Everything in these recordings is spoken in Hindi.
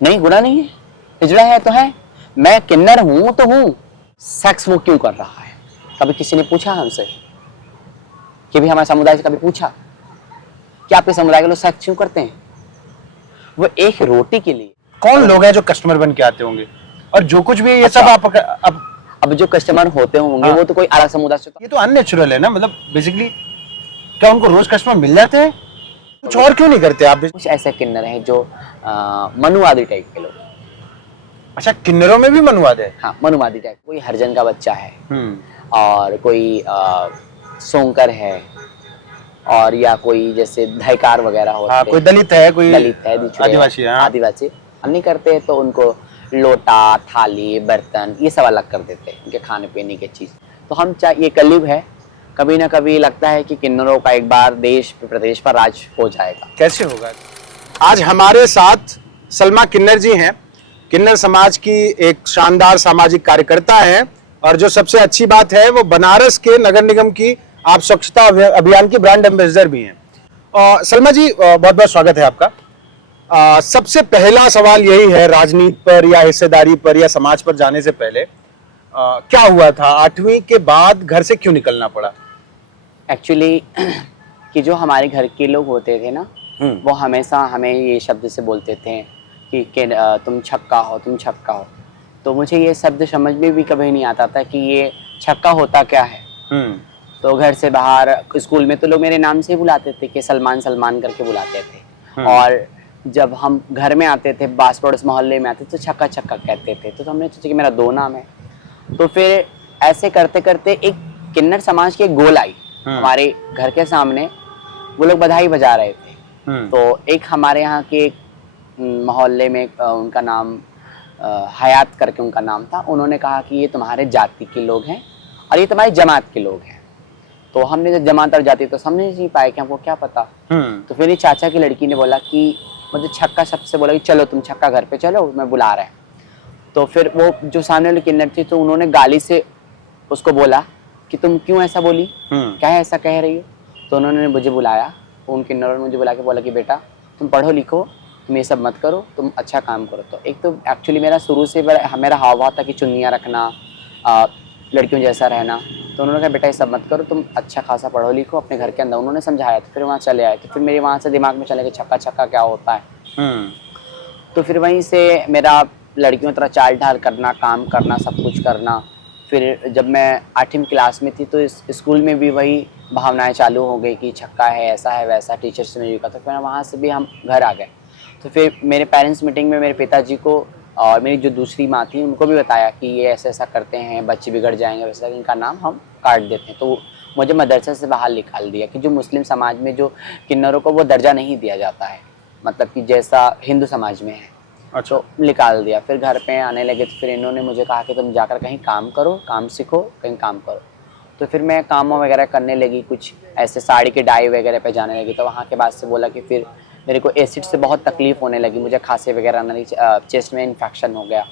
नहीं, गुनाह नहीं है, हिजड़ा है तो है। मैं किन्नर हूं तो हूं। सेक्स वो क्यों कर रहा है? कभी किसी ने पूछा हमसे कि भी हमारे समुदाय से कभी पूछा कि आपके समुदाय के लोग सेक्स क्यों करते हैं? वो एक रोटी के लिए। कौन लोग हैं जो कस्टमर बन के आते होंगे और जो कुछ भी ये अच्छा, सब आप अब जो कस्टमर होते होंगे हाँ। वो तो कोई अलग समुदाय से तो ये तो अननेचुरल है ना, मतलब बेसिकली क्या उनको रोज कस्टमर मिल जाते हैं? कुछ और क्यों नहीं करते आप? कुछ ऐसे किन्नर हैं जो मनुवादी टाइप के लोग। अच्छा, किन्नरों में भी मनुवाद है? हाँ, मनुवादी टाइप। कोई हरिजन का बच्चा है हम्म। और कोई सोंकर है, और या कोई जैसे धैकार वगैरह होते हाँ, हैं, कोई दलित है, कोई दलित है, बिछुड़े आदिवासी है, हाँ। आदिवासी हम नहीं करते तो उनको लोटा, थाली, बर्तन ये सब अलग कर देते हैं, उनके खाने पीने की चीज। तो हम चाहे, ये कलयुग है, कभी ना कभी लगता है कि किन्नरों का एक बार देश प्रदेश पर राज हो जाएगा। कैसे होगा? आज हमारे साथ सलमा किन्नर जी हैं। किन्नर समाज की एक शानदार सामाजिक कार्यकर्ता हैं और जो सबसे अच्छी बात है वो बनारस के नगर निगम की आप स्वच्छता अभियान की ब्रांड एम्बेसडर भी हैं। और सलमा जी, बहुत बहुत स्वागत है आपका। सबसे पहला सवाल यही है, राजनीति पर या हिस्सेदारी पर या समाज पर जाने से पहले क्या हुआ था? 8वीं के बाद घर से क्यों निकलना पड़ा? एक्चुअली कि जो हमारे घर के लोग होते थे ना, वो हमेशा हमें ये शब्द से बोलते थे कि तुम छक्का हो, तुम छक्का हो। तो मुझे ये शब्द समझ में भी कभी नहीं आता था कि ये छक्का होता क्या है। तो घर से बाहर स्कूल में तो लोग मेरे नाम से ही बुलाते थे कि सलमान सलमान करके बुलाते थे। और जब हम घर में आते थे, बास पड़ोस मोहल्ले में आते थे, तो छक्का छक्का कहते थे। तो हमने सोचा कि मेरा दो नाम है। तो फिर ऐसे करते करते एक किन्नर समाज की एक गोल आई हमारे घर के सामने। वो लोग बधाई बजा रहे थे। तो एक हमारे यहाँ के मोहल्ले में उनका नाम हयात करके उनका नाम था। उन्होंने कहा कि ये तुम्हारे जाति के लोग हैं और ये तुम्हारी जमात के लोग हैं। तो हमने जब जमात और जाति तो समझ नहीं पाए कि हमको क्या पता। तो फिर ये चाचा की लड़की ने बोला कि मुझे छक्का शब्द से बोला कि चलो तुम छक्का घर पे चलो, मैं बुला रहे हैं। तो फिर वो जो सामने वाली किन्नर थी, तो उन्होंने गाली से उसको बोला कि तुम क्यों ऐसा बोली, क्या है ऐसा कह रही हो। तो उन्होंने मुझे बुलाया, उन किन्नरों ने मुझे बुला के बोला कि बेटा तुम पढ़ो लिखो, तुम ये सब मत करो, तुम अच्छा काम करो। तो एक तो एक्चुअली मेरा शुरू से मेरा हाव भाव था कि चुन्नियाँ रखना, लड़कियों जैसा रहना। तो उन्होंने कहा बेटा ये सब मत करो, तुम अच्छा खासा पढ़ो लिखो अपने घर के अंदर। उन्होंने समझाया, तो फिर वहाँ चले आए। तो फिर मेरे वहाँ से दिमाग में चला कि छक्का छक्का क्या होता है। तो फिर वहीं से मेरा लड़कियों तरह चाल ढाल करना, काम करना, सब कुछ करना। फिर जब मैं 8वीं क्लास में थी तो इस स्कूल में भी वही भावनाएं चालू हो गई कि छक्का है, ऐसा है, वैसा। टीचर्स ने भी कहा। तो फिर वहाँ से भी हम घर आ गए। तो फिर मेरे पेरेंट्स मीटिंग में मेरे पिताजी को और मेरी जो दूसरी माँ थी उनको भी बताया कि ये ऐसा ऐसा करते हैं, बच्चे बिगड़ जाएंगे, वैसा इनका नाम हम काट देते हैं। तो मुझे मदरसे से बाहर निकाल दिया कि जो मुस्लिम समाज में जो किन्नरों को वो दर्जा नहीं दिया जाता है, मतलब कि जैसा हिंदू समाज में है। अच्छा। तो निकाल दिया। फिर घर पे आने लगे तो फिर इन्होंने मुझे कहा कि तुम जाकर कहीं काम करो, काम सीखो, कहीं काम करो। तो फिर मैं काम वगैरह करने लगी, कुछ ऐसे साड़ी के डाई वगैरह पे जाने लगी। तो वहाँ के बाद से बोला कि फिर मेरे को एसिड से बहुत तकलीफ होने लगी, मुझे खांसी वगैरह आने लगी, चेस्ट में इन्फेक्शन हो गया।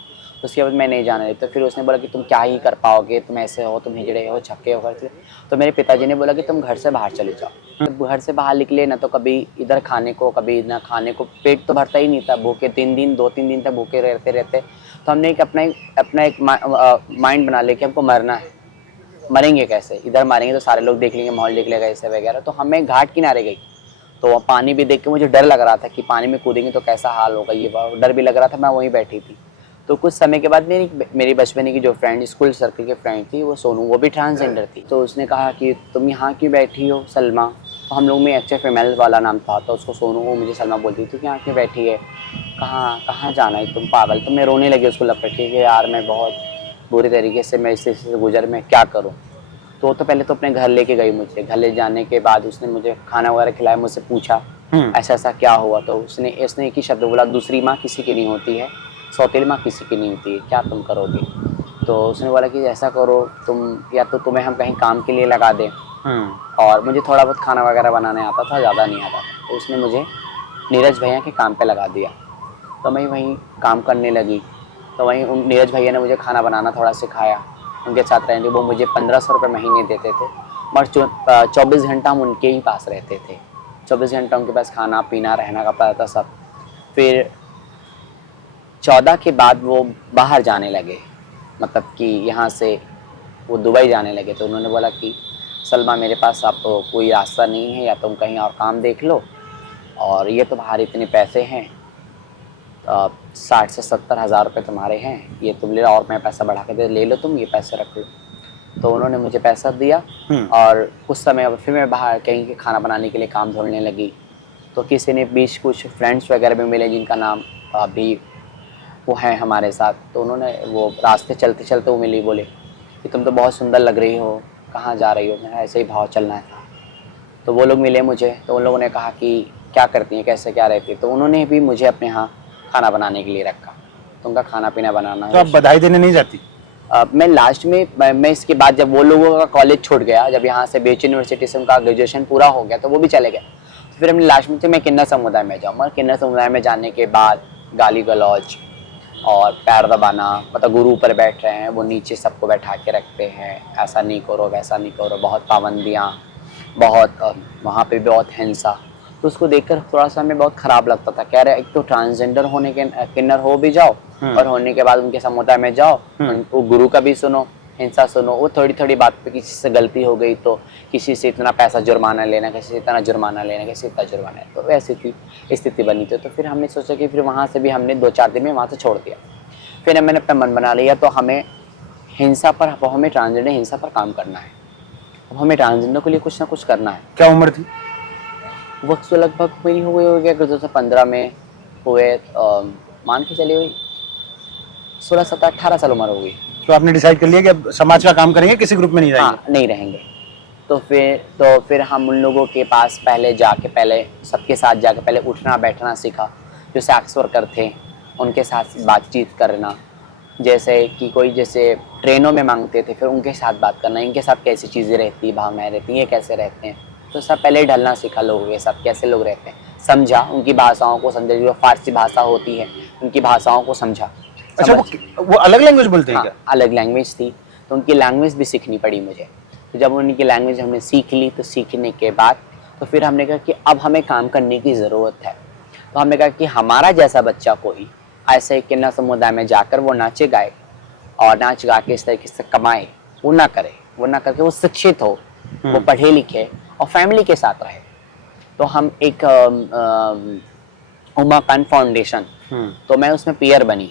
उसके बाद मैं नहीं जाने लगी। तो फिर उसने बोला कि तुम क्या ही कर पाओगे, तुम ऐसे हो, तुम हिजड़े हो, छक्के हो करके। तो मेरे पिताजी ने बोला कि तुम घर से बाहर चले जाओ। तो घर से बाहर निकले ना, तो कभी इधर खाने को, कभी इधर खाने को, पेट तो भरता ही नहीं था। भूखे 2-3 दिन तक भूखे रहते रहते। तो हमने एक अपना एक माइंड बना लिया कि हमको मरना है। मरेंगे कैसे, इधर मारेंगे तो सारे लोग देख लेंगे, माहौल देख लेगा, ऐसे वगैरह। तो हमें घाट किनारे गई, तो पानी भी देख के मुझे डर लग रहा था कि पानी में कूदेंगे तो कैसा हाल होगा, ये डर भी लग रहा था। मैं वहीं बैठी थी। तो कुछ समय के बाद मेरी बचपन की जो फ्रेंड, स्कूल सर्कल की फ्रेंड थी, वो सोनू, वो भी ट्रांसजेंडर थी। तो उसने कहा कि तुम यहाँ क्यों बैठी हो सलमा। तो हम लोग में एक्चुअली फीमेल वाला नाम था, तो उसको सोनू, वो मुझे सलमा बोलती थी कि यहाँ क्यों बैठी है, कहाँ कहाँ जाना है, तुम पागल। तो मैं रोने लगी उसको लपट के कि यार मैं बहुत बुरी तरीके से मैं इससे गुजर, मैं क्या करूँ। तो पहले तो अपने घर लेके गई मुझे। घर ले जाने के बाद उसने मुझे खाना वगैरह खिलाया, मुझसे पूछा ऐसा ऐसा क्या हुआ। तो उसने एक ही शब्द बोला, दूसरी माँ किसी की नहीं होती है, सौतेली माँ किसी की नहीं होती है, क्या तुम करोगे। तो उसने बोला कि ऐसा करो तुम, या तो तुम्हें हम कहीं काम के लिए लगा दें। और मुझे थोड़ा बहुत खाना वगैरह बनाने आता था, ज़्यादा नहीं आता था। तो उसने मुझे नीरज भैया के काम पे लगा दिया। तो मैं वहीं काम करने लगी। तो वहीं नीरज भैया ने मुझे खाना बनाना थोड़ा सिखाया। उनके साथ रहने, वो मुझे 1500 रुपये महीने देते थे, मगर 24 घंटा हम उनके ही पास रहते थे। 24 घंटा उनके पास खाना पीना, रहना, कपड़ा था सब। फिर 14 के बाद वो बाहर जाने लगे, मतलब कि यहाँ से वो दुबई जाने लगे। तो उन्होंने बोला कि सलमा मेरे पास अब कोई रास्ता नहीं है, या तुम कहीं और काम देख लो, और ये तुम्हारे इतने पैसे हैं, 60 से 70 हज़ार रुपये तुम्हारे हैं, ये तुम ले लो, और मैं पैसा बढ़ा के दे, ले लो तुम, ये पैसे रख लो। तो उन्होंने मुझे पैसा दिया, और कुछ समय फिर मैं बाहर कहीं के खाना बनाने के लिए काम ढूंढने लगी। तो किसी ने बीच कुछ फ्रेंड्स वगैरह भी मिले जिनका नाम अभी वो हैं हमारे साथ। तो उन्होंने वो रास्ते चलते चलते वो मिली, बोले कि तुम तो बहुत सुंदर लग रही हो, कहाँ जा रही हो? मैं ऐसे ही भाव चलना था। तो वो लोग मिले मुझे, तो उन लोगों ने कहा कि क्या करती हैं, कैसे क्या रहती है। तो उन्होंने भी मुझे अपने यहाँ खाना बनाने के लिए रखा, तो उनका खाना पीना बनाना। तो आप बधाई देने नहीं जाती? मैं लास्ट में मैं इसके बाद जब वो लोगों का कॉलेज छूट गया, जब यहाँ से बीच यूनिवर्सिटी से उनका ग्रेजुएशन पूरा हो गया, तो वो भी चले गए। तो फिर हमने लास्ट में मैं किन्नर समुदाय में जाऊँ, और किन्नर समुदाय में जाने के बाद गाली गलौज और पैर दबाना, मतलब गुरु ऊपर बैठ रहे हैं, वो नीचे सबको बैठा के रखते हैं, ऐसा नहीं करो वैसा नहीं करो, बहुत पाबंदियाँ, बहुत वहाँ पे बहुत हिंसा। तो उसको देखकर थोड़ा सा हमें बहुत ख़राब लगता था। कह रहे एक तो ट्रांसजेंडर होने के किन्नर हो भी जाओ, और होने के बाद उनके समुदाय में जाओ, वो गुरु का भी सुनो, हिंसा सुनो। वो थोड़ी थोड़ी बात पे किसी से गलती हो गई तो किसी से इतना पैसा जुर्माना लेना, किसी से इतना जुर्माना लेना, किसी से इतना जुर्माना, तो वैसी थी स्थिति बनी थी। तो फिर हमने सोचा कि फिर वहाँ से भी हमने 2-4 दिन में वहाँ से छोड़ दिया। फिर मैंने अपना मन बना लिया, तो हमें हिंसा पर, हमें ट्रांसजेंडर हिंसा पर काम करना है, अब हमें ट्रांसजेंडर के लिए कुछ ना कुछ करना है। क्या उम्र थी? वक्त तो लगभग मेरी हुए हो गया 2015 में हुए, मान के चली हुई 16, 17, 18 साल उम्र हो गई। तो आपने डिसाइड कर लिया कि अब समाज का काम करेंगे, किसी ग्रुप में नहीं रहेंगे? हाँ, नहीं रहेंगे। तो फिर हम उन लोगों के पास पहले सबके साथ जाके पहले उठना बैठना सीखा। जो सेक्स वर्कर थे उनके साथ बातचीत करना, जैसे कि कोई जैसे ट्रेनों में मांगते थे, फिर उनके साथ बात करना, इनके साथ कैसी चीज़ें रहती, भावनाएं रहती, ये कैसे रहते हैं। तो सब पहले ढलना सीखा लोगों के साथ, कैसे लोग रहते हैं, समझा, उनकी भाषाओं को समझा, जो फारसी भाषा होती है उनकी भाषाओं को समझा। अच्छा, वो अलग लैंग्वेज बोलते हैं? हाँ, क्या अलग लैंग्वेज थी, तो उनकी लैंग्वेज भी सीखनी पड़ी मुझे। तो जब उनकी लैंग्वेज हमने सीख ली, तो सीखने के बाद तो फिर हमने कहा कि अब हमें काम करने की ज़रूरत है। तो हमने कहा कि हमारा जैसा बच्चा कोई ऐसे किन्नर समुदाय में जाकर वो नाचे गाए और नाच गा के इस तरीके से कमाए, वो ना करे, वो ना करके वो शिक्षित हो, वो पढ़े लिखे और फैमिली के साथ रहे। तो हम एक उमाकांत फाउंडेशन, तो मैं उसमें पीयर बनी।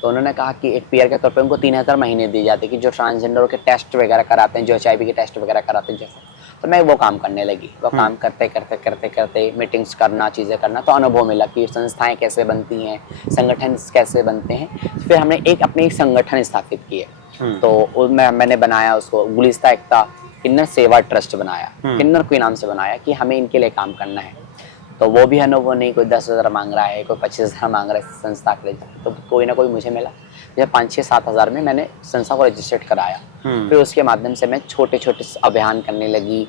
तो उन्होंने कहा कि एक पीयर के तौर पे उनको 3000 महीने दिए जाते कि जो ट्रांसजेंडरों के टेस्ट वगैरह कराते हैं, जो HIV के टेस्ट वगैरह कराते हैं जैसे। तो मैं वो काम करने लगी। वो काम करते मीटिंग्स करना, चीज़ें करना, तो अनुभव मिला कि संस्थाएं कैसे बनती हैं, संगठन कैसे बनते हैं। फिर हमने एक संगठन स्थापित किए। तो मैंने बनाया उसको गुलिस्ता एकता किन्नर सेवा ट्रस्ट बनाया, किन्नर के नाम से बनाया कि हमें इनके लिए काम करना है। तो वो भी अनुभव नहीं, कोई 10,000 मांग रहा है, कोई 25,000 मांग रहा है संस्था के लिए, तो कोई ना कोई मुझे मिला। जब 5-6-7 हज़ार में मैंने संस्था को रजिस्टर्ड कराया। फिर उसके माध्यम से मैं छोटे छोटे अभियान करने लगी,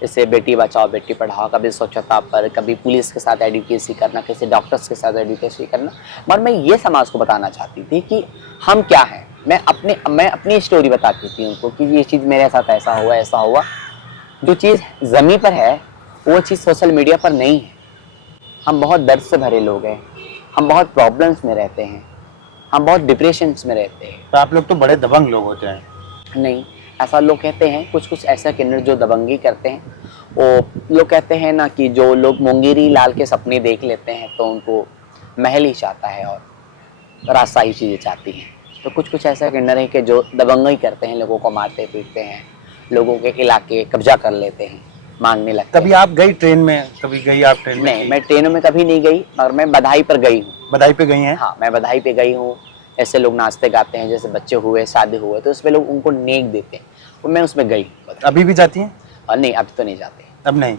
जैसे बेटी बचाओ बेटी पढ़ाओ, कभी स्वच्छता पर, कभी पुलिस के साथ एडवोकेसी करना, किसी डॉक्टर्स के साथ एडवोकेसी करना। और मैं ये समाज को बताना चाहती थी कि हम क्या हैं। मैं अपनी स्टोरी बताती थी उनको कि ये चीज़ मेरे साथ ऐसा हुआ। जो चीज़ ज़मीन पर है वो चीज़ सोशल मीडिया पर नहीं है। हम बहुत दर्द से भरे लोग हैं, हम बहुत प्रॉब्लम्स में रहते हैं, हम बहुत डिप्रेशंस में रहते हैं। तो आप लोग तो बड़े दबंग लोग होते हैं। नहीं, ऐसा लोग कहते हैं, कुछ ऐसा किन्नर जो दबंगी करते हैं। वो लोग कहते हैं ना कि जो लोग मुंगेरी लाल के सपने देख लेते हैं तो उनको महल ही चाहता है और रास्ता ही चीज़ें चाहती हैं। तो कुछ ऐसा किन्नर है कि जो दबंगी करते हैं, लोगों को मारते पीटते हैं, लोगों के इलाके कब्जा कर लेते हैं, मांगने लगते हैं। कभी आप गई ट्रेन में? कभी गई आप ट्रेन में? नहीं, मैं ट्रेनों में कभी नहीं गई, मगर मैं बधाई पर गई हूँ। बधाई पे गई हैं? हाँ, मैं बधाई पे गई हूँ। ऐसे लोग नाचते गाते हैं, जैसे बच्चे हुए, शादी हुए, तो उसमें लोग उनको नेक देते हैं, तो मैं उसमें गई। अभी भी जाती हैं? और नहीं, अभी तो नहीं जाते। अब नहीं?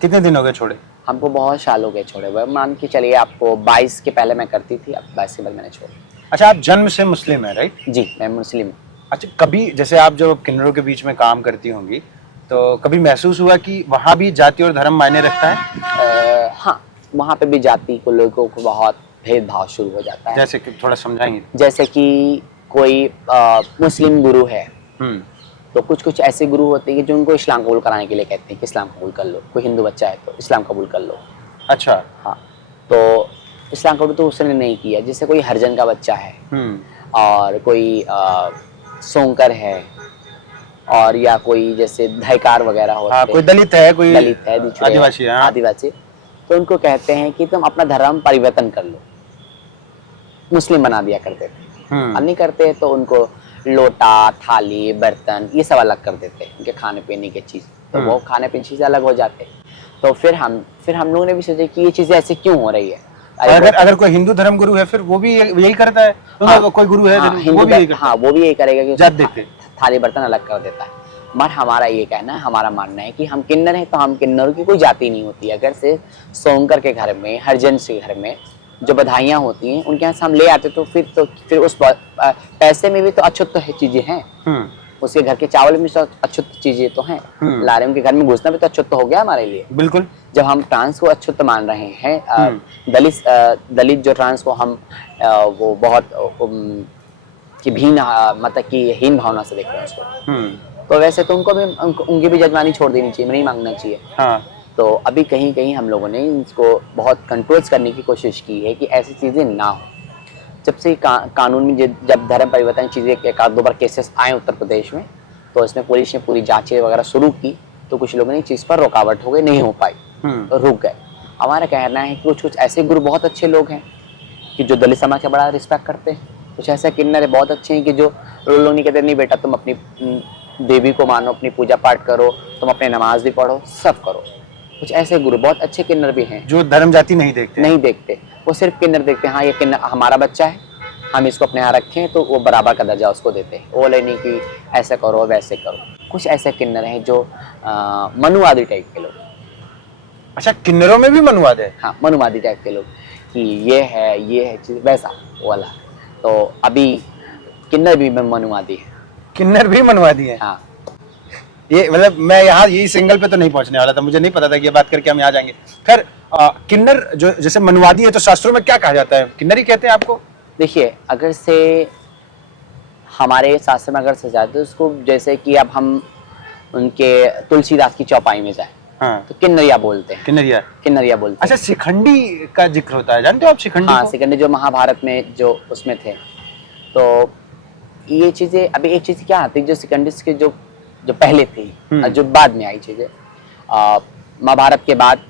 कितने दिन हो गए छोड़े? हमको बहुत साल हो गए छोड़े हुए। मान के चलिए आपको 22 के पहले मैं करती थी, अब 22 के बाद मैंने छोड़ा। अच्छा, आप जन्म से मुस्लिम है, राइट? जी, मैं मुस्लिम हूँ। अच्छा, कभी जैसे आप जो किन्नरों के बीच में काम करती होंगी, तो कभी महसूस हुआ कि वहाँ भी जाति और धर्म मायने रखता है? हाँ, वहाँ पे भी जाति को लोगों को बहुत भेदभाव शुरू हो जाता है। जैसे कि थोड़ा समझाएंगे? जैसे कि कोई मुस्लिम गुरु है, तो कुछ ऐसे गुरु होते हैं जो उनको इस्लाम कबूल कराने के लिए कहते हैं कि इस्लाम कबूल कर लो। कोई हिंदू बच्चा है तो इस्लाम कबूल कर लो। अच्छा। हाँ, तो इस्लाम कबूल तो उसने नहीं किया। जैसे कोई हरिजन का बच्चा है और कोई सोंकर है और या कोई जैसे धैकार वगैरह होते हैं, कोई दलित है, कोई दलित है, आदिवासी है, आदिवासी, तो उनको कहते हैं कि तुम अपना धर्म परिवर्तन कर लो, मुस्लिम बना दिया करते थे। अब नहीं करते तो उनको लोटा, थाली, बर्तन ये सब अलग कर देते हैं, उनके खाने पीने की चीज़, तो वो खाने पीने चीज़ अलग हो जाते हैं। तो फिर हम लोगों ने भी सोचा कि ये चीज़ें ऐसे क्यों हो रही है। अगर कोई हिंदू धर्म गुरु है फिर वो भी यही करता है। तो कोई गुरु है वो भी यही करेगा कि जात देखते, थाली बर्तन अलग कर देता है। मगर हमारा ये कहना है, हमारा मानना है कि हम किन्नर हैं तो हम किन्नरों की कोई जाति नहीं होती। अगर से सोंकर के घर में, हरिजन के घर में जो बधाइयाँ होती हैं उनके यहाँ से हम ले आते तो फिर उस पैसे में भी तो अछूत चीजें हैं, उसके घर के चावल में तो अछूत चीजें तो हैं। लारेम के घर में घुसना भी तो अछूत हो गया हमारे लिए। बिल्कुल। जब हम ट्रांस को अछूत मान रहे हैं, दलित जो ट्रांस को हम वो बहुत कि मतलब कि हीन भावना से देख रहे हैं उसको, तो वैसे तो उनकी भी जजमानी छोड़ देनी चाहिए, नहीं मांगना चाहिए। तो अभी कहीं कहीं हम लोगों ने इसको बहुत कंट्रोल करने की कोशिश की है कि ऐसी चीज़ें ना हो। जब से कानून में जब धर्म परिवर्तन चीज़ें एक आध दो बार केसेस आए उत्तर प्रदेश में, तो इसमें पुलिस ने पूरी जांचें वगैरह शुरू की, तो कुछ लोगों ने इस चीज़ पर रुकावट हो गई, नहीं हो पाई, रुक गए। हमारा कहना है कि कुछ ऐसे गुरु बहुत अच्छे लोग हैं कि जो दलित समाज का बड़ा रिस्पेक्ट करते हैं। कुछ ऐसे किन्नर बहुत अच्छे हैं कि जो लोग नहीं कहते नहीं बेटा तुम अपनी देवी को मानो, अपनी पूजा पाठ करो, तुम अपने नमाज भी पढ़ो, सब करो। कुछ ऐसे गुरु बहुत अच्छे किन्नर भी हैं जो धर्म जाति नहीं देखते, वो सिर्फ किन्नर देखते हैं। हाँ ये किन्नर हमारा बच्चा है, हम इसको अपने यहाँ रखें, तो वो बराबर का दर्जा उसको देते हैं। वो नहीं कि ऐसे करो वैसे करो। कुछ ऐसे किन्नर हैं जो मनुवादी टाइप के लोग। अच्छा, किन्नरों में भी मनुवाद है? हाँ, मनुवादी टाइप के लोग कि ये है चीज़ वैसा वाला। तो अभी किन्नर भी मनुवादी है। किन्नर भी मनुवादी है? हाँ। ये मतलब मैं यहाँ यही सिंगल पे तो नहीं पहुंचने वाला था, मुझे नहीं पता था कि ये बात करके हम यहाँ जाएंगे। खैर, किन्नर जो जैसे मनुवादी है तो शास्त्रों में क्या कहा जाता है? किन्नर ही कहते हैं आपको? देखिए, अगर से हमारे शास्त्र में अगर से जाते तो उसको जैसे कि अब हम उनके तुलसीदास की चौपाई में जाए, हाँ, तो किन्नरिया बोलते हैं। किन्नरिया बोलते हैं। अच्छा, शिखंडी का जिक्र होता है, जानते हो आप शिखंडी? हाँ, शिखंडी जो महाभारत में जो उसमें थे। तो ये चीजें अभी एक चीज क्या आती है, जो शिखंडी के जो पहले थी और जो बाद में आई चीजें, महाभारत के बाद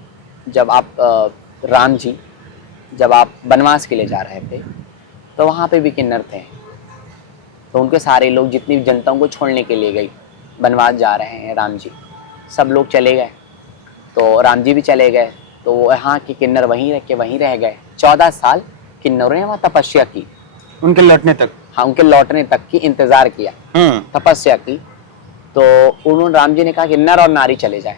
जब आप राम जी जब आप वनवास के लिए जा रहे थे तो वहाँ पे भी किन्नर थे। तो उनके सारे लोग जितनी जनताओं को छोड़ने के लिए गई, वनवास जा रहे हैं राम जी, सब लोग चले गए, तो राम जी भी चले गए, तो यहाँ के किन्नर वहीं रह गए। 14 साल किन्नरों ने वहाँ तपस्या की, उनके लौटने तक। हाँ, उनके लौटने तक की इंतजार किया, तपस्या की। तो उन्होंने राम जी ने कहा कि नर और नारी चले जाए,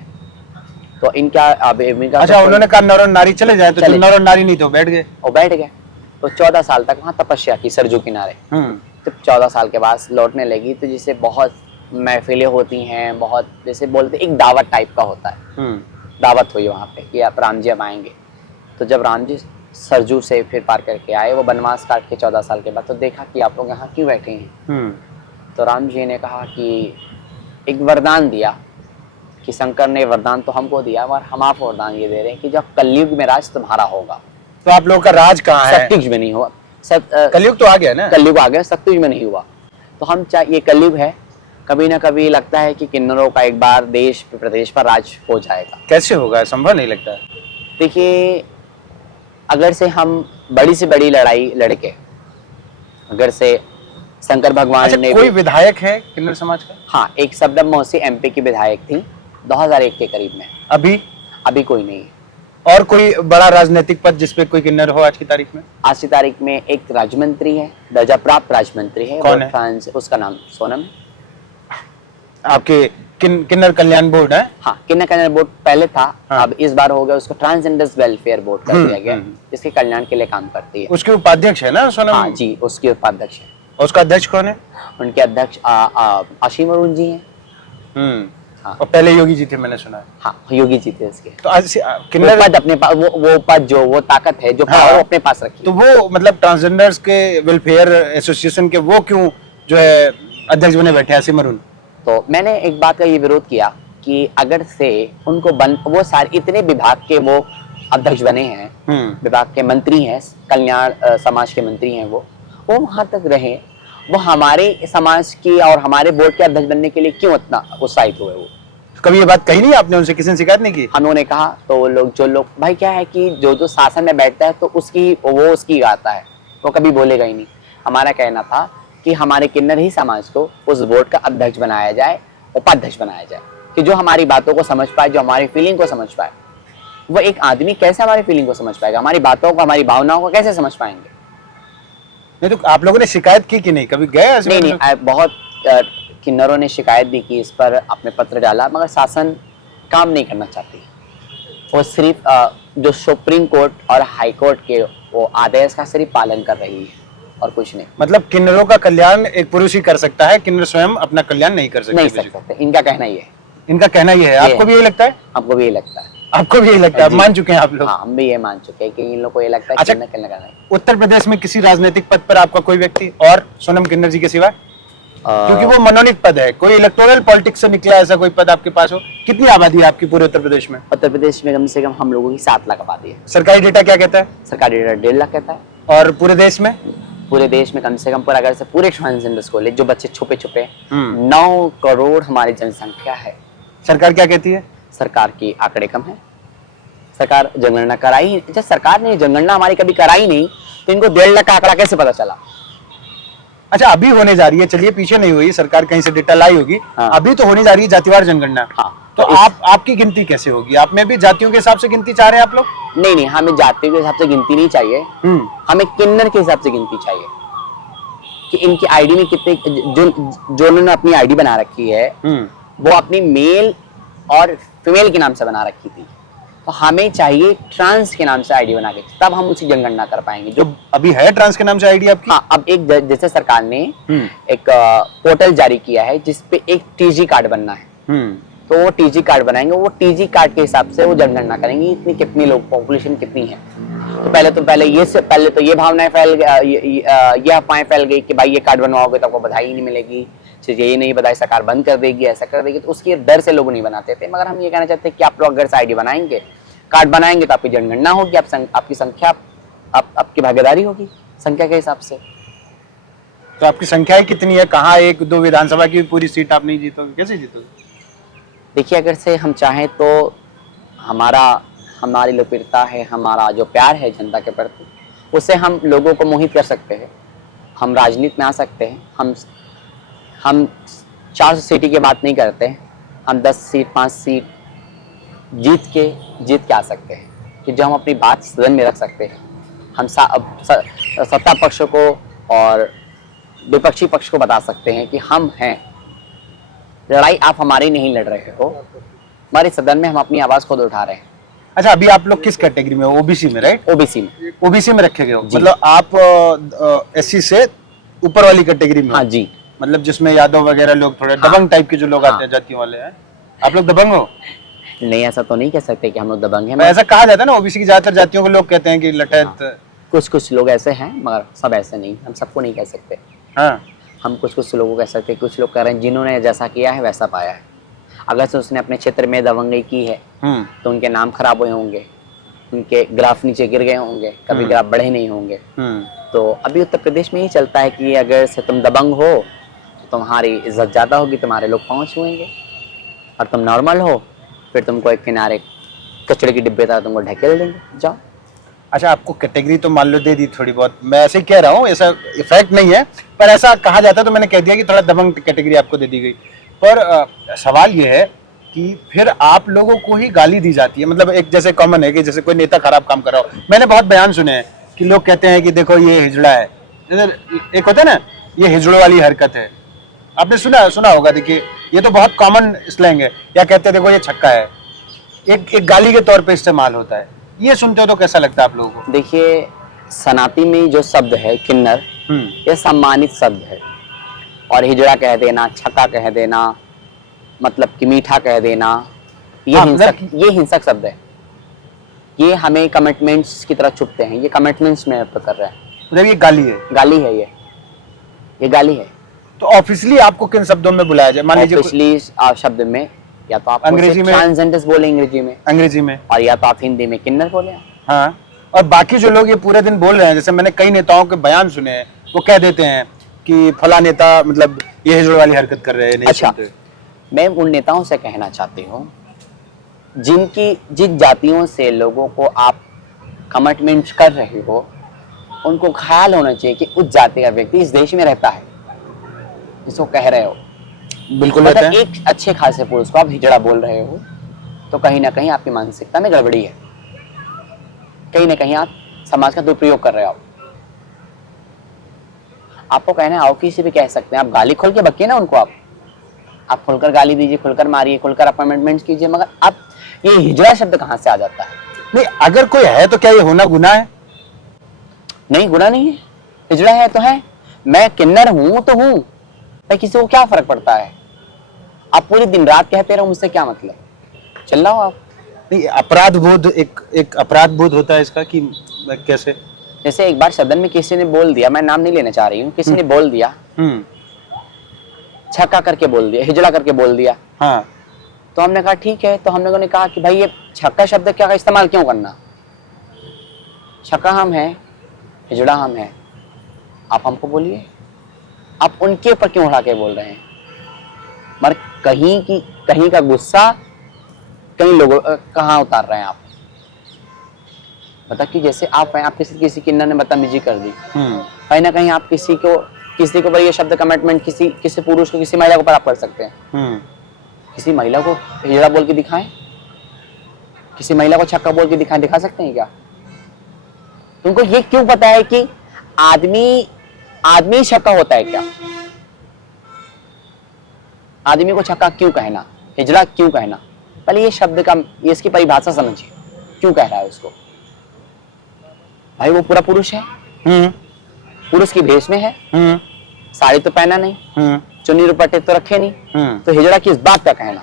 तो इनका अच्छा, उन्होंने कहा नर और नारी चले जाए, तो नर और नारी नहीं तो बैठ गए। तो 14 साल तक वहाँ तपस्या की सरजू किनारे। तो 14 साल के बाद लौटने लगी, तो जैसे बहुत महफिलें होती हैं, बहुत जैसे बोलते एक दावत टाइप का होता है। दावत हुई वहाँ पे कि आप राम जी अब आएंगे। तो जब राम जी सरजू से फिर पार करके आए, वो वनवास काट के 14 साल के बाद, तो देखा कि आप लोग यहाँ क्यों बैठे हैं। तो राम जी ने कहा कि एक वरदान दिया कि शंकर ने वरदान तो हमको दिया, और हम आपको वरदान ये दे रहे हैं कि जब कलयुग में राज तुम्हारा होगा। तो आप लोगों का राज कहाँ है? सतयुग में नहीं हुआ। कलयुग तो आ गया ना? कलयुग आ गया, सतयुग में नहीं हुआ। तो हम ये कलयुग है, कभी ना कभी लगता है कि किन्नरों का एक बार देश प्रदेश पर राज हो जाएगा। कैसे होगा? संभव नहीं लगता। देखिए, अगर से हम बड़ी से बड़ी लड़ाई लड़के, अगर से शंकर भगवान ने कोई विधायक है किन्नर समाज का? हाँ, एक शब्दम मौसी MP की विधायक थी 2001 के करीब में। अभी कोई नहीं है। और कोई बड़ा राजनीतिक पद जिसपे कोई किन्नर हो आज की तारीख में? आज की तारीख में एक राज्यमंत्री है, दर्जा प्राप्त राज्यमंत्री है। कौन है? फ्रांस, उसका नाम सोनम है। आपके किन्नर कल्याण बोर्ड है? हाँ, किन्नर कल्याण बोर्ड पहले था। हाँ। अब इस बार हो गया उसको ट्रांसजेंडर्स वेलफेयर बोर्ड कर दिया गया, जिसके कल्याण के लिए काम करती है। उसके उपाध्यक्ष है ना सोनम? हाँ जी, उसके उपाध्यक्ष है। उसका अध्यक्ष कौन है? उनके अध्यक्ष असीम अरुण जी हैं। हाँ। और पहले योगी जी थे, मैंने सुना है। हाँ, योगी जी थे उसके। तो आज किन्नर पद अपने पास, वो पद जो वो ताकत है जो पावर अपने पास रखी। तो वो मतलब ट्रांसजेंडर्स के वेलफेयर एसोसिएशन के वो क्यों जो है अध्यक्ष बने बैठे असीम अरुण? तो मैंने एक बात का ये विरोध किया कि अगर से उनको वो सारे इतने विभाग के वो अध्यक्ष बने हैं, विभाग के मंत्री हैं, कल्याण समाज के मंत्री हैं, वो वहां तक रहे, वो हमारे समाज की और हमारे बोर्ड के अध्यक्ष बनने के लिए क्यों इतना उत्साहित हुए? वो कभी ये बात कही नहीं आपने उनसे, किसी ने शिकायत नहीं की? हम उन्होंने कहा तो वो लोग, जो लोग, भाई क्या है कि जो जो शासन में बैठता है तो उसकी गाता है, वो कभी बोलेगा ही नहीं। हमारा कहना था कि हमारे किन्नर ही समाज को उस बोर्ड का अध्यक्ष बनाया जाए, उपाध्यक्ष बनाया जाए, कि जो हमारी बातों को समझ पाए, जो हमारी फीलिंग को समझ पाए। वो एक आदमी कैसे हमारी फीलिंग को समझ पाएगा, हमारी बातों को, हमारी भावनाओं को कैसे समझ पाएंगे? नहीं तो आप लोगों ने शिकायत की कि नहीं, कभी गए ऐसे? नहीं, बहुत किन्नरों ने शिकायत भी की, इस पर आपने पत्र डाला, मगर शासन काम नहीं करना चाहती। वो सिर्फ जो सुप्रीम कोर्ट और हाई कोर्ट के वो आदेश का सिर्फ पालन कर रही है और कुछ नहीं। मतलब किन्नरों का कल्याण एक पुरुष ही कर सकता है, किन्नर स्वयं अपना कल्याण नहीं कर सकते? नहीं कर सकते, इनका कहना ये है। इनका कहना ये है, आपको भी यही लगता है? आपको भी यही लगता है? आपको भी यही लगता है, मान चुके हैं आप लोग? हाँ, हम भी ये मान चुके हैं कि इन लोगों को ये लगता है। अच्छा, उत्तर प्रदेश में किसी राजनीतिक पद पर आपका कोई व्यक्ति और सोनम किन्नर जी के सिवा? क्योंकि वो मनोनीत पद है, कोई इलेक्टोरल पॉलिटिक्स से निकला ऐसा कोई पद आपके पास हो? कितनी आबादी है आपकी पूरे उत्तर प्रदेश में? उत्तर प्रदेश में कम से कम हम लोगों की 7 लाख आबादी है। सरकारी डेटा क्या कहता है? सरकारी डेटा 1.5 लाख कहता है। और पूरे देश में? पूरे देश में कम से कम, पर अगर से पूरे ट्रांसजेंडर्स को ले, जो बच्चे छुपे छुपे 9 करोड़ हमारी जनसंख्या है। सरकार क्या कहती है? सरकार की आंकड़े कम है, सरकार जनगणना कराई, जब सरकार ने जनगणना हमारी कभी कराई नहीं तो इनको 1.5 लाख का आंकड़ा कैसे पता चला? अच्छा, अभी होने जा रही है, चलिए पीछे नहीं हुई, सरकार कहीं से डेटा लाई होगी। हाँ। अभी तो होने जा रही है जातिवार जनगणना। हाँ, तो आपकी गिनती कैसे होगी? आप में भी जातियों के हिसाब से गिनती चाह रहे हैं आप लोग? नहीं, हमें जातियों के हिसाब से गिनती नहीं चाहिए, हमें किन्नर के हिसाब से गिनती चाहिए कि इनकी आईडी में कितने, जो उन्होंने अपनी आईडी बना रखी है वो अपनी मेल और फीमेल के नाम से बना रखी थी, तो हमें चाहिए ट्रांस के नाम से आईडी बना के, तब हम उसी जनगणना कर पाएंगे। जो अभी है ट्रांस के नाम से आईडी आपकी? हाँ, अब एक जैसे सरकार ने एक पोर्टल जारी किया है जिसपे एक टीजी कार्ड बनना है, तो वो टीजी कार्ड बनाएंगे, वो टीजी कार्ड के हिसाब से वो जनगणना करेंगे इतनी कितनी लोग, पॉपुलेशन कितनी है। तो पहले तो ये भावनाएं ये अफवाहें फैल गई कि भाई ये कार्ड बनवाओगे तो आपको बधाई ही नहीं मिलेगी, ये नहीं बधाई सरकार बंद कर देगी, ऐसा कर देगी, तो उसके डर से लोग नहीं बनाते थे। मगर हम ये कहना चाहते हैं कि आप लोग अगर से आईडी बनाएंगे, कार्ड बनाएंगे, तो आपकी जनगणना होगी, आपकी संख्या, आपकी भागीदारी होगी संख्या के हिसाब से। तो आपकी संख्या कितनी है? कहाँ 1-2 विधानसभा की पूरी सीट आप नहीं जीतोगे, कैसे जीतोगे? देखिए, अगर से हम चाहें तो हमारी लोकप्रियता है, हमारा जो प्यार है जनता के प्रति, उससे हम लोगों को मोहित कर सकते हैं, हम राजनीति में आ सकते हैं। हम 400 सीट की बात नहीं करते, हम 10 सीट 5 सीट जीत के आ सकते हैं कि जो हम अपनी बात सदन में रख सकते हैं। हम सत्ता पक्ष को और विपक्षी पक्ष को बता सकते हैं कि हम हैं, लड़ाई आप हमारी नहीं लड़ रहे हो, हमारे सदन में हम अपनी आवाज खुद उठा रहे हैं। अच्छा, अभी आप लोग किस कैटेगरी में हो? ओबीसी में, राइट? ओबीसी में रखे गए हो, मतलब आप एससी से ऊपर वाली कैटेगरी में? हाँ जी, मतलब जिसमें यादव वगैरह लोग, थोड़े दबंग टाइप के जो लोग आते हैं, जातियों वाले हैं। आप लोग दबंग हो? नहीं, ऐसा तो नहीं कह सकते कि हम लोग दबंग हैं। ऐसा कहा जाता है ना, ओबीसी की ज्यादातर जातियों को लोग कहते हैं कि लठैत। कुछ लोग ऐसे हैं, मगर सब ऐसे नहीं, हम सबको नहीं कह सकते। हाँ, हम कुछ लोगों को कह सकते हैं, कुछ लोग कह रहे हैं जिन्होंने जैसा किया है वैसा पाया है। अगर से उसने अपने क्षेत्र में दबंगई की है तो उनके नाम खराब हुए होंगे, उनके ग्राफ नीचे गिर गए होंगे, कभी ग्राफ बढ़े नहीं होंगे। तो अभी उत्तर प्रदेश में ही चलता है कि अगर से तुम दबंग हो तो तुम्हारी इज्जत ज़्यादा होगी, तुम्हारे लोग पहुँच हुएंगे, और तुम नॉर्मल हो फिर तुमको एक किनारे कचड़े की डिब्बे तरह तुमको ढकेल देंगे, जाओ। अच्छा, आपको कैटेगरी तो मान लो दे दी थोड़ी बहुत, मैं ऐसे ही कह रहा हूँ, ऐसा इफेक्ट नहीं है, पर ऐसा कहा जाता है तो मैंने कह दिया कि थोड़ा दबंग कैटेगरी आपको दे दी गई। पर सवाल ये है कि फिर आप लोगों को ही गाली दी जाती है, मतलब एक जैसे कॉमन है कि जैसे कोई नेता खराब काम कर रहा हो। मैंने बहुत बयान सुने हैं कि लोग कहते हैं कि देखो ये हिजड़ा है, एक होता है ना, ये हिजड़ों वाली हरकत है, आपने सुना होगा। देखिए, ये तो बहुत कॉमन स्लैंग है, या कहते हैं देखो ये छक्का है, एक गाली के तौर पे इस्तेमाल होता है। ये सुनते हो तो कैसा लगता है आप लोगों को? देखिए, सनाती में जो शब्द है किन्नर, ये सम्मानित शब्द है, और हिजड़ा कह देना, छक्का कह देना, मतलब कि मीठा कह देना, ये हिंसक शब्द है। ये हमें कमिटमेंट्स की तरह चुपते हैं, ये कमिटमेंट्स में कर रहे हैं, मतलब ये गाली है? गाली है, ये गाली है। तो ऑफिशियली आपको किन शब्दों में बुलाया जाए? मान लीजिए ऑफिशियली शब्द में या तो आप अंग्रेजी में ट्रांसजेंडर्स बोले अंग्रेजी में, अंग्रेजी में, और या तो आप हिंदी में किन्नर बोले। हाँ। और बाकी जो लोग ये पूरे दिन बोल रहे हैं, जैसे मैंने कई नेताओं के बयान सुने हैं, वो कह देते हैं कि फला नेता मतलब ये हिजड़ वाली हरकत कर रहे हैं, नहीं अच्छा, सुनते। मैं उन नेताओं से कहना चाहती हूँ जिन जातियों से लोगों को आप कमिटमेंट कर रहे हो, उनको ख्याल होना चाहिए कि उस जाति का व्यक्ति इस देश में रहता है जिसको कह रहे हो। बिल्कुल मतलब रहता है। एक अच्छे खासे पुरुष को आप हिजड़ा बोल रहे हो, तो कहीं ना कहीं आपकी मानसिकता में गड़बड़ी है, कहीं ना कहीं आप समाज का दुरुपयोग कर रहे हो। आपको कहना है, आओ किसी भी कह सकते हैं, आप गाली खोल के बकिए ना उनको, आप खुलकर गाली दीजिए, खुलकर मारिए, खुलकर अपॉइंटमेंट कीजिए, मगर आप ये हिजड़ा शब्द कहाँ से आ जाता है? नहीं, अगर कोई है तो क्या ये होना गुनाह है? नहीं, गुनाह नहीं है, हिजड़ा है तो है। मैं किन्नर हूं तो हूं, भाई किसी को क्या फर्क पड़ता है? आप पूरी दिन रात कहते रहो, मुझसे क्या मतलब, चल रहा हो आप। नहीं, अपराध बोध, एक अपराध बोध होता है इसका कि कैसे। जैसे एक बार सदन में किसी ने बोल दिया, मैं नाम नहीं लेना चाह रही हूँ, किसी ने बोल दिया, छक्का करके बोल दिया, हिजड़ा करके बोल दिया, हाँ। तो हमने कहा ठीक है, तो हम लोगों ने कहा कि भाई ये छक्का शब्द क्या का इस्तेमाल क्यों करना? छक्का हम है, हिजड़ा हम है, आप हमको बोलिए, आप उनके ऊपर क्यों उड़ा के बोल रहे हैं? मगर कहीं का गुस्सा कई लोगों कहाँ उतार रहे हैं आप? बता कि जैसे आप किसी किन्नर ने बदतमीजी कर दी, कहीं ना कहीं आप किसी को पर ये शब्द कमिटमेंट किसी पुरुष को, किसी महिला को पर आप कर सकते हैं। किसी महिला को हिजड़ा बोल के दिखाएं, किसी महिला को छक्का बोल के दिखा सकते हैं क्या? तुमको ये क्यों पता है कि आदमी छक्का होता है क्या? आदमी को छक्का क्यों कहना, हिजड़ा क्यों कहना? पहले ये शब्द का, ये इसकी परिभाषा समझिए, क्यों कह रहा है उसको? भाई वो पूरा पुरुष है, पुरुष की भेष में है, साड़ी तो पहना नहीं, चुन्नी दुपट्टे तो रखे नहीं, तो हिजड़ा किस बात का कहना?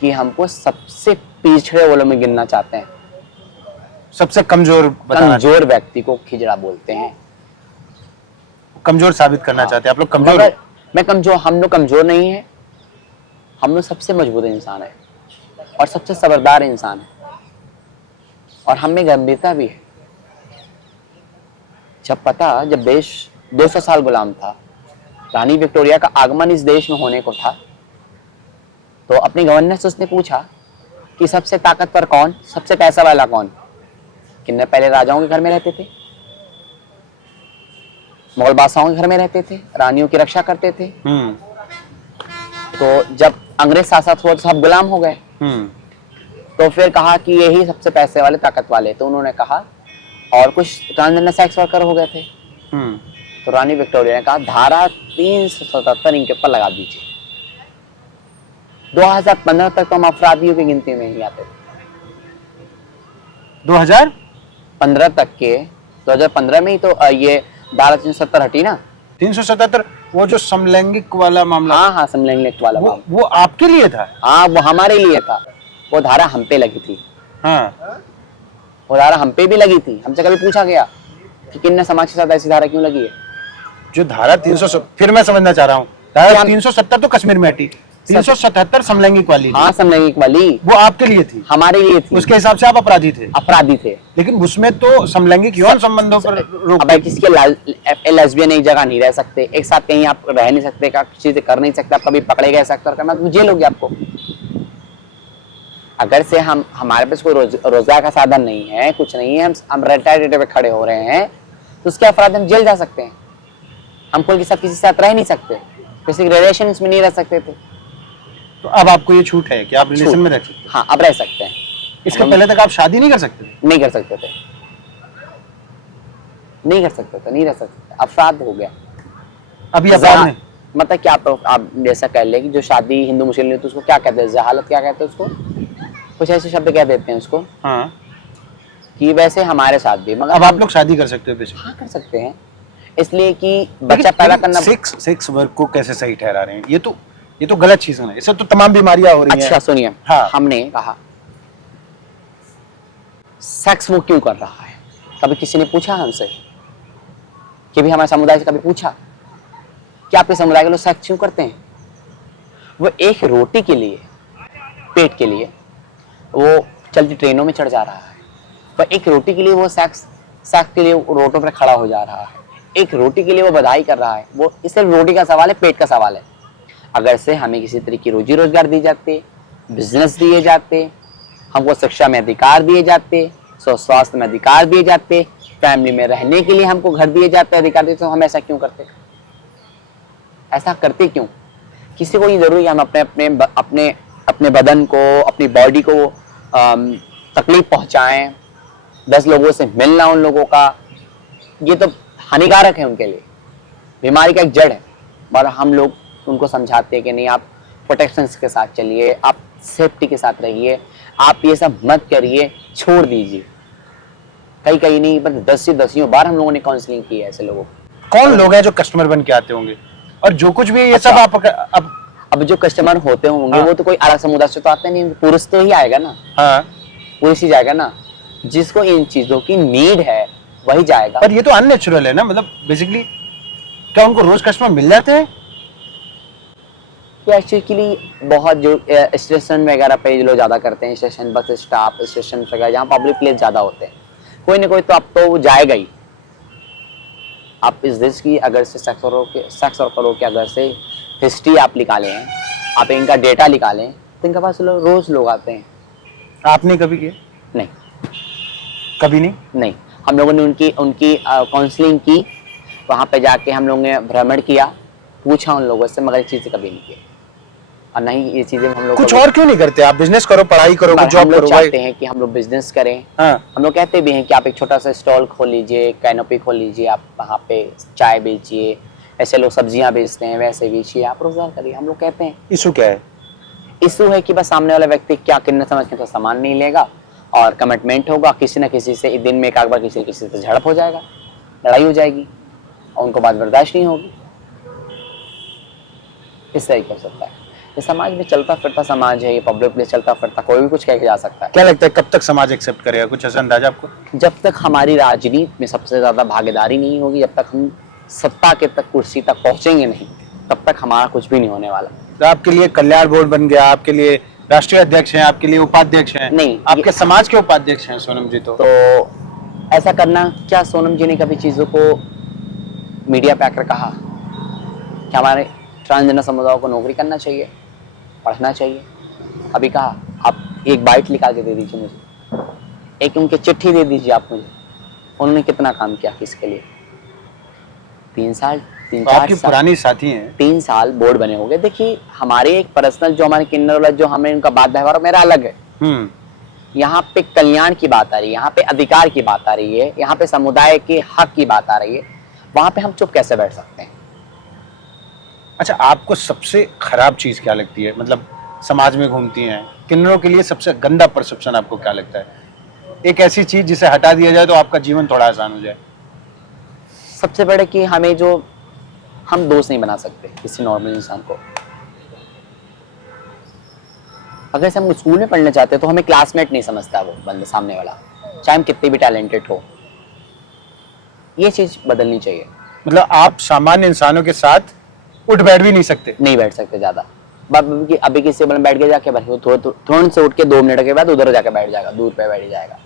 कि हमको सबसे पिछड़े वालों में गिनना चाहते हैं, सबसे कमजोर व्यक्ति को हिजड़ा बोलते हैं, कमजोर साबित करना चाहते हैं आप लोग। कमजोर हम लोग कमजोर नहीं है, हम लोग सबसे मजबूत इंसान है और सबसे सबरदार इंसान है, और हम में गंभीरता भी है। जब देश 200 साल गुलाम था, रानी विक्टोरिया का आगमन इस देश में होने को था, तो अपने गवर्नर से उसने पूछा कि सबसे ताकतवर कौन, सबसे पैसा वाला कौन? किन्नर पहले राजाओं के घर में रहते थे, मुगल बादशाहों के घर में रहते थे, रानियों की रक्षा करते थे। तो जब अंग्रेज शासक हुआ तो सब गुलाम हो गए, तो फिर कहा कि यही सबसे पैसे वाले, ताकत वाले। तो उन्होंने कहा, और कुछ ट्रांसजेंडर सेक्स वर्कर हो गए थे। तो रानी विक्टोरिया ने कहा धारा 377 इनके ऊपर लगा दीजिए। 2015 तक तो हम अपराधियों की गिनती में ही आते थे। 2015 तक के 2015 में ही तो ये धारा 370 हटी ना। 377 वो जो समलैंगिक वाला मामला। हाँ, समलैंगिक वाला मामला वो आपके लिए था? हाँ, वो हमारे लिए था। वो धारा हम पे लगी थी। हाँ, वो धारा हम पे भी लगी थी। हमसे कभी पूछा गया कि किन्नर समाज के साथ ऐसी धारा क्यों लगी है? जो धारा 300, फिर मैं समझना चाह रहा हूँ, धारा 370 तो कश्मीर में हटी, 377 समलैंगिक वाली। हाँ, समलैंगिक वाली वो आपके लिए थी, हमारे लिए थी। उसके हिसाब से आप अपराधी थे। लेकिन उसमें तो समलैंगिक यौन संबंधों पर रोक। अब किसी के लेस्बियन एक जगह नहीं रह सकते, एक साथ कहीं आप रह नहीं सकते, चीजें कर नहीं सकते, आप कभी पकड़े गए सेक्टर करना तो जेल होगी आपको। अगर से हमारे पास कोई रोजगार का साधन नहीं है, कुछ नहीं है, हम रेड पे खड़े हो रहे हैं, तो उसके अपराध हम जेल जा सकते हैं। हम कोई किसी के साथ रह नहीं सकते, किसी रिलेशन में नहीं रह सकते थे। तो अब आपको ये छूट है कि आप रिलेशन में रह सकते हैं? हाँ, अब रह सकते हैं। इसके पहले तक आप शादी नहीं कर सकते थे? नहीं कर सकते थे, नहीं रह सकते थे। अपराध हो गया। अभी अपराध नहीं, मतलब क्या आप जैसा कह ले कि जो शादी हिंदू मुस्लिम नहीं, तो उसको क्या कहते हैं, जहालत क्या कहते हैं उसको, कुछ ऐसे शब्द कह देते हैं उसको। हाँ, कि वैसे हमारे साथ भी, मगर अब आप लोग शादी कर सकते हो? हाँ, कर सकते हैं, इसलिए कि बच्चा पैदा करना। सेक्स वर्क को कैसे सही ठहरा रहे हैं? ये तो गलत चीज है, इससे तो तमाम बीमारियां हो रही हैं। अच्छा सुनिए, हाँ। हमने कहा सेक्स वो क्यों कर रहा है, कभी किसी ने पूछा हमसे? कि भी हमारे समुदाय से कभी पूछा कि आपके समुदाय के लोग सेक्स क्यों करते हैं? वो एक रोटी के लिए, पेट के लिए वो चलती ट्रेनों में चढ़ जा रहा है, पर एक रोटी के लिए वो सेक्स के लिए रोडों पर खड़ा हो जा रहा है, एक रोटी के लिए वो बधाई कर रहा है। वो सिर्फ रोटी का सवाल है, पेट का सवाल है। अगर से हमें किसी तरीके की रोजी रोजगार दी जाते, बिजनेस दिए जाते, हमको शिक्षा में अधिकार दिए जाते, स्वास्थ्य में अधिकार दिए जाते, फैमिली में रहने के लिए हमको घर दिए जाते, अधिकार देते, तो हम ऐसा क्यों करते? ऐसा करते क्यों? किसी को ये जरूरी है हम अपने अपने अपने अपने बदन को, अपनी बॉडी को तकलीफ पहुंचाएं, 10 लोगों से मिलना उन लोगों का, ये तो हानिकारक है उनके लिए, बीमारी का एक जड़ है। और हम लोग उनको समझाते हैं कि नहीं, आप प्रोटेक्शन के साथ चलिए, आप सेफ्टी के साथ रहिए, आप ये सब मत करिए, छोड़ दीजिए। कई नहीं, पर 10 से 10 बार हम लोगों ने काउंसलिंग की है ऐसे लोगों को। कौन लोग हैं जो कस्टमर बन के आते होंगे, और जो कुछ भी ये सब आप अब जो कस्टमर होते होंगे, हाँ, वो तो कोई अलग समुदाय से तो आते नहीं, पुरुष तो ही आएगा ना, हाँ, पुरुष ही जाएगा ना, जिसको इन चीजों की नीड है वही जाएगा। पर ये तो अननेचुरल है ना, मतलब बेसिकली क्या उनको रोज कस्टमर मिल जाते हैं? एक्चुअली बहुत जो स्टेशन वगैरह पे जो लोग ज्यादा करते हैं, स्टेशन, बस स्टॉप, स्टेशन वगैरह जहाँ पब्लिक प्लेस ज्यादा होते हैं, कोई ना कोई तो अब तो वो जाएगा ही। आप इस देश की अगर से सेक्स और करो के अगर से हिस्ट्री आप निकालें, आप इनका डेटा निकालें, तो इनके पास रोज लोग आते हैं। आपने कभी किया? नहीं, कभी नहीं। नहीं, हम लोगों ने उनकी काउंसलिंग की, वहाँ पे जाके हम लोगों ने भ्रमण किया, पूछा उन लोगों से, मगर ये चीज़ें कभी नहीं की। और नहीं, ये चीजें हम लोग कुछ और क्यों नहीं करते? आप बिजनेस करो, पढ़ाई करो, जॉब करो। चाहते हैं कि हम लोग बिजनेस करें। हाँ। हम लोग कहते भी हैं कि आप एक छोटा सा स्टॉल खोल लीजिए, कैनोपी खोल लीजिए, आप वहाँ पे चाय बेचिए, ऐसे लोग सब्जियां बेचते हैं वैसे बेचिए, आप रोजगार करिए। हम लोग कहते हैं। इशू क्या है? इशू है कि बस सामने वाला व्यक्ति क्या कितने समझ के तो सामान नहीं लेगा, और कमिटमेंट होगा, किसी न किसी से दिन में एक बार किसी से झड़प हो जाएगा, लड़ाई हो जाएगी, और उनको बात बर्दाश्त नहीं होगी। इस तरीके से होता है। ये समाज में चलता फिरता समाज है, ये पब्लिक प्लेस चलता फिरता, कोई भी कुछ कह के जा सकता है। क्या लगता है कब तक समाज एक्सेप्ट करेगा? कुछ ऐसा अंदाजा आपको? जब तक हमारी राजनीति में सबसे ज्यादा भागीदारी नहीं होगी, जब तक हम सत्ता के तक कुर्सी तक पहुंचेंगे नहीं, तब तक हमारा कुछ भी नहीं होने वाला। तो आपके लिए कल्याण बोर्ड बन गया, आपके लिए राष्ट्रीय अध्यक्ष हैं, आपके लिए उपाध्यक्ष हैं, नहीं आपके समाज के उपाध्यक्ष हैं सोनम जी। तो ऐसा करना क्या, सोनम जी ने कभी चीजों को मीडिया पे आकर कहा कि हमारे ट्रांसजेंडर समुदाय को नौकरी करना चाहिए, पढ़ना चाहिए? अभी कहा आप एक बाइट निकाल के दे दीजिए मुझे, एक उनकी चिट्ठी दे दीजिए आप मुझे, उन्होंने कितना काम किया किसके लिए? 3 साल, 3-4 साल पुरानी साथी हैं, 3 साल बोर्ड बने हो गए। देखिए हमारे एक पर्सनल जो हमारे किन्नर वाला जो हमें उनका बात व्यवहार मेरा अलग है। यहाँ पे कल्याण की बात आ रही है, यहाँ पे अधिकार की बात आ रही है, यहाँ पे समुदाय के हक की बात आ रही है, वहां पे हम चुप कैसे बैठ सकते हैं? अच्छा, आपको सबसे खराब चीज क्या लगती है? मतलब समाज में घूमती हैं, किन्नरों के लिए सबसे गंदा परसेप्शन आपको क्या लगता है? एक ऐसी चीज जिसे हटा दिया जाए तो आपका जीवन थोड़ा आसान हो जाए। सबसे बड़े कि हमें जो हम दोस्त नहीं बना सकते किसी नॉर्मल इंसान को। अगर से हम स्कूल में पढ़ने चाहते हैं तो हमें क्लासमेट नहीं समझता वो बंदा सामने वाला, चाहे हम कितने भी टैलेंटेड हो। ये चीज बदलनी चाहिए। मतलब आप सामान्य इंसानों के साथ उठ बैठ भी नहीं सकते? नहीं बैठ सकते ज्यादा। अभी किसी बैठ के जाके भाई थोड़ा से उठ के 2 मिनट के बाद उधर जाके बैठ जाएगा, दूर पे बैठ जाएगा।